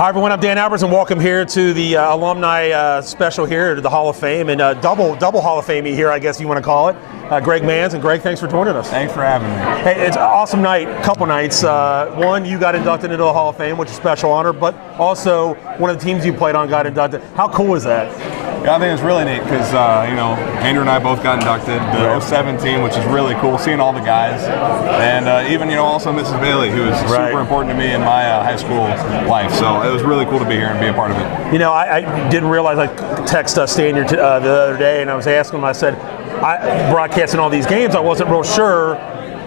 Hi everyone, I'm Dan Albers and welcome here to the alumni special here to the Hall of Fame, and double Hall of Fame here, I guess you want to call it. Greg Mancz, and Greg, thanks for joining us. Thanks for having me. Hey, it's an awesome night, couple nights. One, you got inducted into the Hall of Fame, which is a special honor, but also one of the teams you played on got inducted. How cool is that? Yeah, I think it's really neat because, Andrew and I both got inducted. The 07 team, which is really cool, seeing all the guys. And even, also Mrs. Bailey, who was super important to me in my high school life. So it was really cool to be here and be a part of it. I didn't realize I texted Stan here the other day, and I was asking him, I said, broadcasting all these games, I wasn't real sure.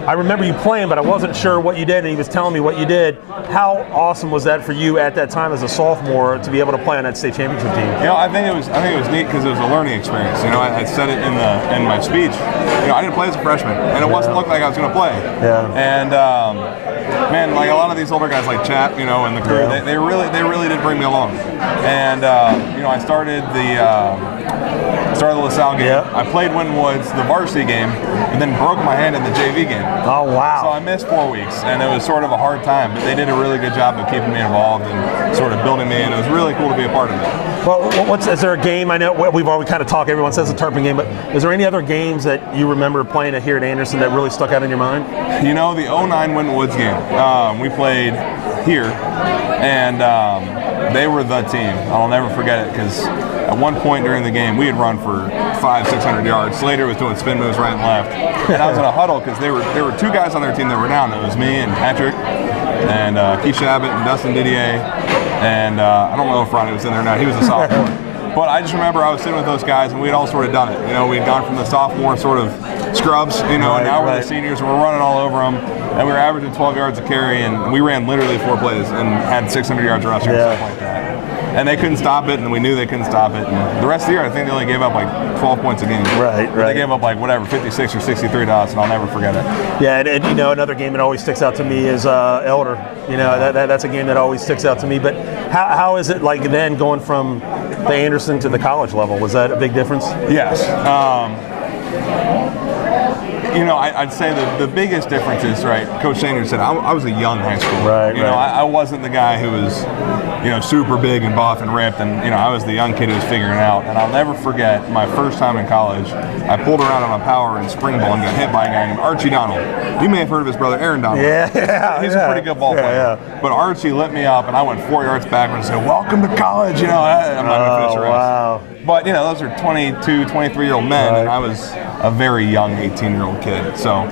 I remember you playing, but I wasn't sure what you did, and he was telling me what you did. How awesome was that for you at that time as a sophomore to be able to play on that state championship team? I think it was neat because it was a learning experience. I said it in my speech. I didn't play as a freshman, and it wasn't look like I was going to play. Yeah. And man, like a lot of these older guys, like Chap, and the crew, they really did bring me along. And I started the LaSalle game. Yeah. I played Winton Woods, the varsity game, and then broke my hand in the JV game. Oh, wow. So I missed 4 weeks, and it was sort of a hard time, but they did a really good job of keeping me involved and sort of building me, and it was really cool to be a part of it. Well, is there a game, I know we've already kind of talked, everyone says the Turpin game, but is there any other games that you remember playing here at Anderson that really stuck out in your mind? The 09 Winton Woods game, we played here, and they were the team. I'll never forget it because at one point during the game, we had run for 500-600 yards. Slater was doing spin moves right and left. And I was in a huddle because there were two guys on their team that were down. It was me and Patrick and Keisha Abbott and Dustin Didier. And I don't know if Ronnie was in there now. He was a sophomore. But I just remember I was sitting with those guys, and we had all sort of done it. We had gone from the sophomore sort of scrubs, and now we're the seniors, and we're running all over them. And we were averaging 12 yards a carry, and we ran literally 4 plays and had 600 yards rushing and stuff like that. And they couldn't stop it, and we knew they couldn't stop it. And the rest of the year, I think they only gave up like 12 points a game. Right. They gave up like 56 or 63 to us, and I'll never forget it. Yeah, and another game that always sticks out to me is Elder. That's a game that always sticks out to me. But how is it like then going from the Anderson to the college level? Was that a big difference? Yes. I'd say the biggest difference is, Coach Sanders said I was a young high schooler. Right. I wasn't the guy who was, super big and buff and ripped, and, I was the young kid who was figuring it out. And I'll never forget my first time in college, I pulled around on a power and spring ball and got hit by a guy named Archie Donald. You may have heard of his brother, Aaron Donald. Yeah. He's a pretty good ball player. Yeah. But Archie lit me up, and I went 4 yards backwards and said, "Welcome to college." I'm not going to finish the rest. Wow. But, those are 22, 23-year-old men, and I was a very young 18-year-old kid. So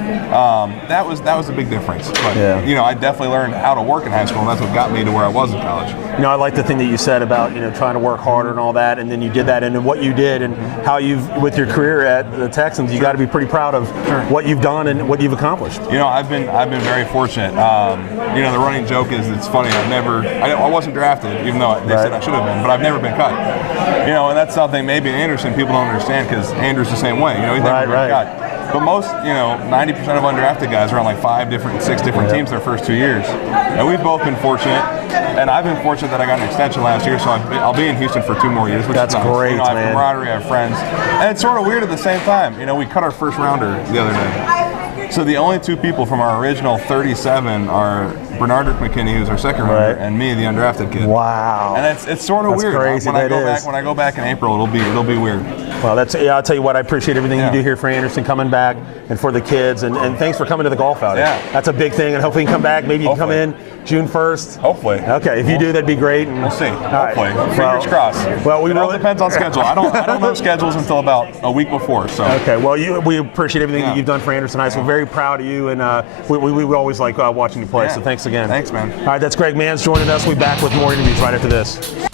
that was a big difference. But, I definitely learned how to work in high school, and that's what got me to where I was in college. I like the thing that you said about, trying to work harder and all that, and then you did that, and then what you did and how with your career at the Texans, you got to be pretty proud of what you've done and what you've accomplished. I've been very fortunate. The running joke is, it's funny, I wasn't drafted, even though they said I should have been, but I've never been cut. And that's something maybe in Anderson people don't understand because Andrew's the same way. He's never been cut. But most, 90% of undrafted guys are on like 6 different teams their first 2 years. And we've both been fortunate. And I've been fortunate that I got an extension last year, so I'll be in Houston for 2 more years, which is nice. Great, I have camaraderie, I have friends. And it's sort of weird at the same time. We cut our first rounder the other day. So the only 2 people from our original 37 are Bernardrick McKinney, who's our second rounder, and me, the undrafted kid. Wow. And it's sort of weird. Crazy. When I go back in April, it'll be weird. Well, I'll tell you what, I appreciate everything you do here for Anderson, coming back and for the kids, and thanks for coming to the golf outing. Yeah. That's a big thing, and hopefully you can come back. Maybe you can come in June 1st. Hopefully. Okay, if you do, that'd be great. And we'll see. Hopefully. Fingers crossed. Well, it all depends on schedule. I don't know schedules until about a week before. So. Okay. Well, we appreciate everything that you've done for Anderson High School. Very proud of you, and we always like watching you play. So thanks again. Thanks, man. All right, that's Greg Mancz joining us. We'll be back with more interviews right after this.